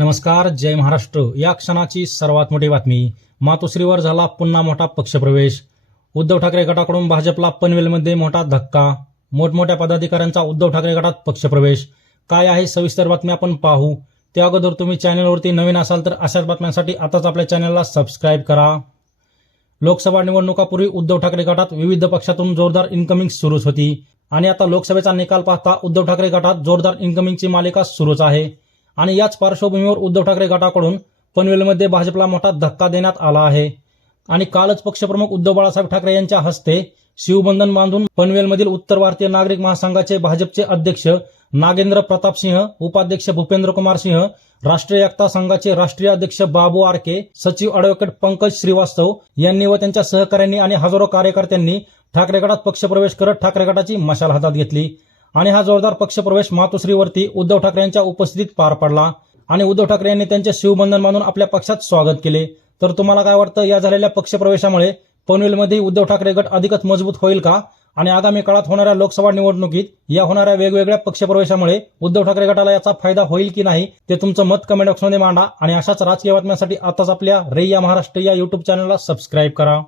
नमस्कार, जय महाराष्ट्र. या क्षणाची सर्वात मोठी बातमी. मातोश्रीवर झाला पुन्हा मोठा पक्षप्रवेश. उद्धव ठाकरे गटाकडून भाजपला पनवेलमध्ये मोठा धक्का. मोठमोठ्या पदाधिकाऱ्यांचा उद्धव ठाकरे गटात पक्षप्रवेश. काय आहे सविस्तर बातमी आपण पाहू. त्या अगोदर तुम्ही चॅनलवरती नवीन असाल तर अशाच बातम्यांसाठी आताच आपल्या चॅनलला सबस्क्राईब करा. लोकसभा निवडणुकापूर्वी उद्धव ठाकरे गटात विविध पक्षातून जोरदार इन्कमिंग सुरूच होती आणि आता लोकसभेचा निकाल पाहता उद्धव ठाकरे गटात जोरदार इन्कमिंगची मालिका सुरूच आहे. आणि याच पार्श्वभूमीवर उद्धव ठाकरे गटाकडून पनवेलमध्ये भाजपला मोठा धक्का देण्यात आला आहे. आणि कालच पक्षप्रमुख उद्धव बाळासाहेब ठाकरे यांच्या हस्ते शिवबंधन बांधून पनवेलमधील उत्तर भारतीय नागरिक महासंघाचे भाजपचे अध्यक्ष नागेंद्र प्रताप सिंह, उपाध्यक्ष भूपेंद्र कुमार सिंह, राष्ट्रीय एकता संघाचे राष्ट्रीय अध्यक्ष बाबू आरके, सचिव अॅडव्होकेट पंकज श्रीवास्तव यांनी व त्यांच्या सहकाऱ्यांनी आणि हजारो कार्यकर्त्यांनी ठाकरे गटात पक्षप्रवेश करत ठाकरे गटाची मशाल हातात घेतली. आणि हा जोरदार पक्षप्रवेश मातोश्रीवरती उद्धव ठाकरे यांच्या उपस्थितीत पार पडला आणि उद्धव ठाकरे यांनी त्यांचे शिवबंधन बांधून आपल्या पक्षात स्वागत केले. तर तुम्हाला काय वाटतं, या झालेल्या पक्षप्रवेशामुळे पनवेलमध्ये उद्धव ठाकरे गट अधिकच मजबूत होईल का? आणि आगामी काळात होणाऱ्या लोकसभा निवडणुकीत या होणाऱ्या वेगवेगळ्या पक्षप्रवेशामुळे उद्धव ठाकरे गटाला याचा फायदा होईल की नाही, ते तुमचं मत कमेंट बॉक्समध्ये मांडा. आणि अशाच राजकीय बातम्यांसाठी आताच आपल्या रैया महाराष्ट्र या युट्यूब चॅनलला सबस्क्राईब करा.